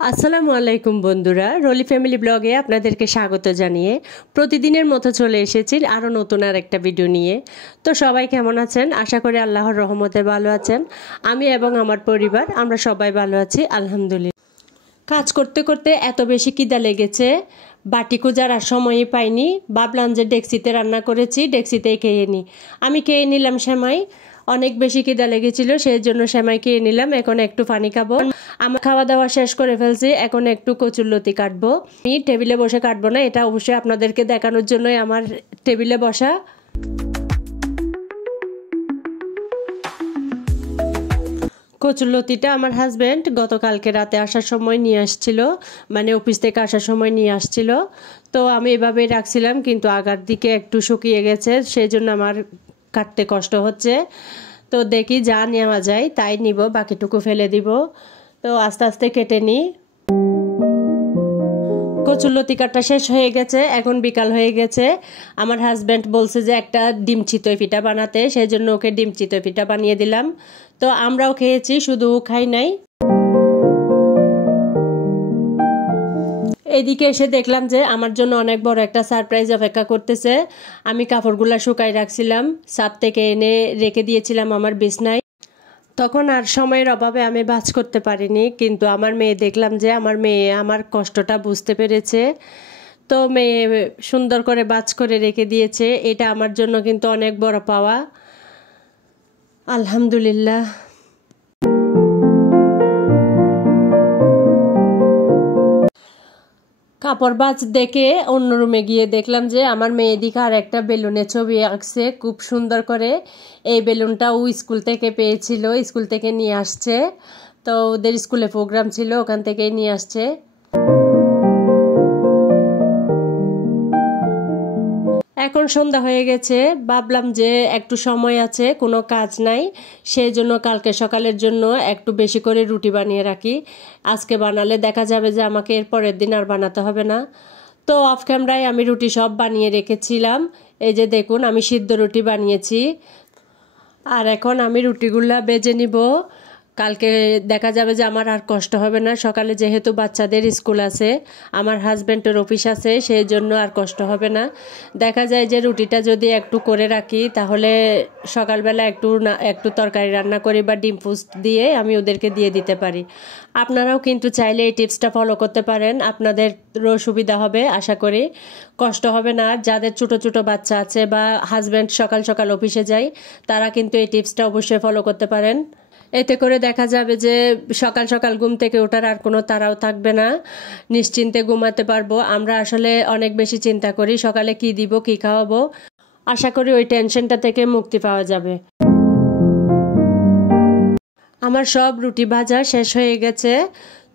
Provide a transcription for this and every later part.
আসসালামু আলাইকুম বন্ধুরা, রলি ফ্যামিলি ব্লগে আপনাদেরকে স্বাগত জানিয়ে প্রতিদিনের মতো চলে এসেছি আরও নতুন আর একটা ভিডিও নিয়ে। তো সবাই কেমন আছেন? আশা করি আল্লাহর রহমতে ভালো আছেন। আমি এবং আমার পরিবার আমরা সবাই ভালো আছি আলহামদুলিল্লাহ। কাজ করতে করতে এত বেশি খিদা লেগেছে, বাটি খোঁজার আর সময়ই পাইনি। ভাবলাম যে ডেক্সিতে রান্না করেছি, ডেক্সিতেই খেয়ে নিই। আমি খেয়ে নিলাম সেমাই, অনেক বেশি খিদা লেগেছিল সেই জন্য সেমাই খেয়ে নিলাম। এখন একটু পানি খাবো। আমার খাওয়া দাওয়া শেষ করে ফেলছি, এখন একটু কচুরলতি কাটবো। আমি টেবিলে বসে কাটবো না, এটা অবশ্যই আপনাদেরকে দেখানোর জন্যই আমার টেবিলে বসা। কচুরলতিটা আমার হাজব্যান্ড গতকালকে রাতে আসার সময় নিয়ে আসছিল, মানে অফিস থেকে আসার সময় নিয়ে আসছিল। তো আমি এভাবেই রাখছিলাম, কিন্তু আগার দিকে একটু শুকিয়ে গেছে, সেই জন্য আমার কাটতে কষ্ট হচ্ছে। তো দেখি যা নেওয়া যায় তাই নিব, বাকিটুকু ফেলে দিব। তো আস্তে আস্তে কেটে নিই। কচুরলতি কাটা শেষ হয়ে গেছে, এখন বিকাল হয়ে গেছে। আমার হাজব্যান্ড বলছে যে একটা ডিম চিতই পিঠা বানাতে, সেই জন্য ওকে ডিম চিতই পিঠা বানিয়ে দিলাম। তো আমরাও খেয়েছি, শুধু খাই নাই। এদিকে এসে দেখলাম যে আমার জন্য অনেক বড় একটা সারপ্রাইজ অপেক্ষা করতেছে। আমি কাপড়গুলা শুকাই রাখছিলাম, ছাদ থেকে এনে রেখে দিয়েছিলাম আমার বিছনায়। তখন আর সময়ের অভাবে আমি ভাঁজ করতে পারিনি, কিন্তু আমার মেয়ে দেখলাম যে আমার মেয়ে আমার কষ্টটা বুঝতে পেরেছে। তো মেয়ে সুন্দর করে ভাঁজ করে রেখে দিয়েছে, এটা আমার জন্য কিন্তু অনেক বড় পাওয়া, আলহামদুলিল্লাহ। কাপড় ভাঁজ দেখে অন্য রুমে গিয়ে দেখলাম যে আমার মেয়ে দিকে আর একটা বেলুনের ছবি আঁকছে খুব সুন্দর করে। এই বেলুনটা ও স্কুল থেকে পেয়েছিল, স্কুল থেকে নিয়ে আসছে। তো ওদের স্কুলে প্রোগ্রাম ছিল, ওখান থেকেই নিয়ে আসছে। এখন সন্ধ্যা হয়ে গেছে, ভাবলাম যে একটু সময় আছে, কোনো কাজ নাই, সেই জন্য কালকে সকালের জন্য একটু বেশি করে রুটি বানিয়ে রাখি। আজকে বানালে দেখা যাবে যে আমাকে এর পরের দিন আর বানাতে হবে না। তো অফ ক্যামেরায় আমি রুটি সব বানিয়ে রেখেছিলাম। এই যে দেখুন, আমি সিদ্ধ রুটি বানিয়েছি। আর এখন আমি রুটিগুলা বেজে নিব। কালকে দেখা যাবে যে আমার আর কষ্ট হবে না, সকালে যেহেতু বাচ্চাদের স্কুল আছে, আমার হাজব্যান্ডের অফিস আছে, সেই জন্য আর কষ্ট হবে না। দেখা যায় যে রুটিটা যদি একটু করে রাখি, তাহলে সকালবেলা একটু তরকারি রান্না করি বা ডিম পোস্ট দিয়ে আমি ওদেরকে দিয়ে দিতে পারি। আপনারাও কিন্তু চাইলে এই টিপসটা ফলো করতে পারেন, আপনাদেরও সুবিধা হবে আশা করি, কষ্ট হবে না। যাদের ছোটো ছোটো বাচ্চা আছে বা হাজব্যান্ড সকাল সকাল অফিসে যায়, তারা কিন্তু এই টিপসটা অবশ্যই ফলো করতে পারেন। এতে করে দেখা যাবে যে সকাল সকাল ঘুম থেকে ওঠার আর কোনো তাড়াও থাকবে না, নিশ্চিন্তে ঘুমাতে পারবো। আমরা আসলে অনেক বেশি চিন্তা করি সকালে কি দিব, কি খাওয়াবো। আশা করি ওই টেনশনটা থেকে মুক্তি পাওয়া যাবে। আমার সব রুটি ভাজা শেষ হয়ে গেছে।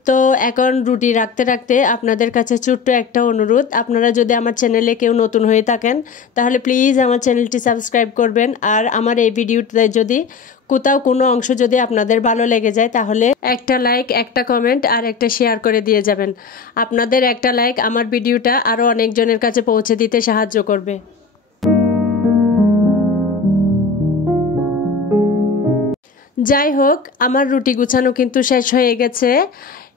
তো এখন রুটি রাখতে রাখতে আপনাদের কাছে ছোট্ট একটা অনুরোধ, আপনারা যদি আমার চ্যানেলে কেউ নতুন হয়ে থাকেন তাহলে প্লিজ আমার চ্যানেলটি সাবস্ক্রাইব করবেন। আর আমার এই ভিডিওতে যদি কোথাও কোনো অংশ যদি আপনাদের ভালো লেগে যায়, তাহলে একটা লাইক, একটা কমেন্ট আর একটা শেয়ার করে দিয়ে যাবেন। আপনাদের একটা লাইক আমার ভিডিওটা আরও অনেকজনের কাছে পৌঁছে দিতে সাহায্য করবে। যাই হোক, আমার রুটি গুছানো কিন্তু শেষ হয়ে গেছে।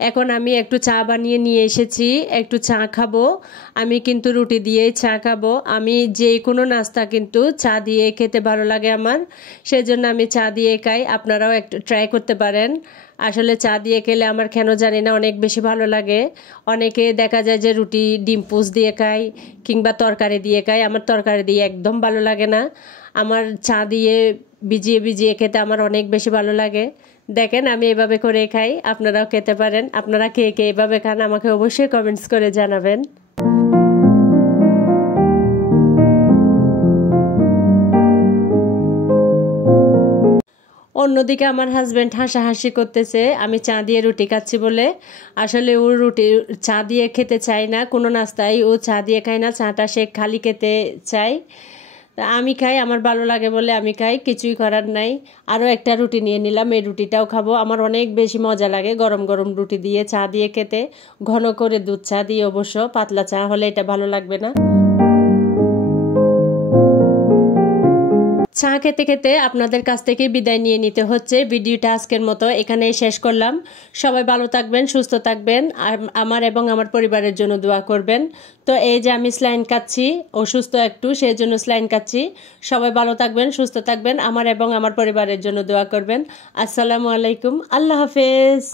এখন আমি একটু চা বানিয়ে নিয়ে এসেছি, একটু চা খাবো। আমি কিন্তু রুটি দিয়েই চা খাবো। আমি যে কোনো নাস্তা কিন্তু চা দিয়ে খেতে ভালো লাগে আমার, সেজন্য আমি চা দিয়ে খাই। আপনারাও একটু ট্রাই করতে পারেন। আসলে চা দিয়ে খেলে আমার কেন জানি না অনেক বেশি ভালো লাগে। অনেকে দেখা যায় যে রুটি ডিম পোস্ট দিয়ে খায় কিংবা তরকারি দিয়ে খায়, আমার তরকারি দিয়ে একদম ভালো লাগে না। আমার চা দিয়ে ভিজিয়ে ভিজিয়ে খেতে আমার অনেক বেশি ভালো লাগে। দেখেন আমি এভাবে করে খাই, আপনারাও খেতে পারেন। আপনারা কে কে এভাবে খান আমাকে অবশ্যই কমেন্টস করে জানাবেন। অন্যদিকে আমার হাজব্যান্ড হাসাহাসি করতেছে আমি চা দিয়ে রুটি খাচ্ছি বলে। আসলে ও চা দিয়ে খেতে চায় না, কোনো নাস্তায় ও চা দিয়ে খায় না, চাটা সে খালি খেতে চায়। আমি খাই, আমার ভালো লাগে বলে আমি খাই, কিছুই করার নাই। আরও একটা রুটি নিয়ে নিলাম, এই রুটিটাও খাবো। আমার অনেক বেশি মজা লাগে গরম গরম রুটি দিয়ে চা দিয়ে খেতে, ঘন করে দুধ চা দিয়ে অবশ্য, পাতলা চা হলে এটা ভালো লাগবে না। চা খেতে খেতে আপনাদের কাছ থেকে বিদায় নিয়ে নিতে হচ্ছে। ভিডিওটা আজকের মতো এখানেই শেষ করলাম। সবাই ভালো থাকবেন, সুস্থ থাকবেন, আর আমার এবং আমার পরিবারের জন্য দোয়া করবেন। তো এই যে আমি স্লাইন কাচ্ছি, অসুস্থ একটু, সেই জন্য স্লাইন কাচ্ছি। সবাই ভালো থাকবেন, সুস্থ থাকবেন, আমার এবং আমার পরিবারের জন্য দোয়া করবেন। আসসালামু আলাইকুম, আল্লাহ হাফেজ।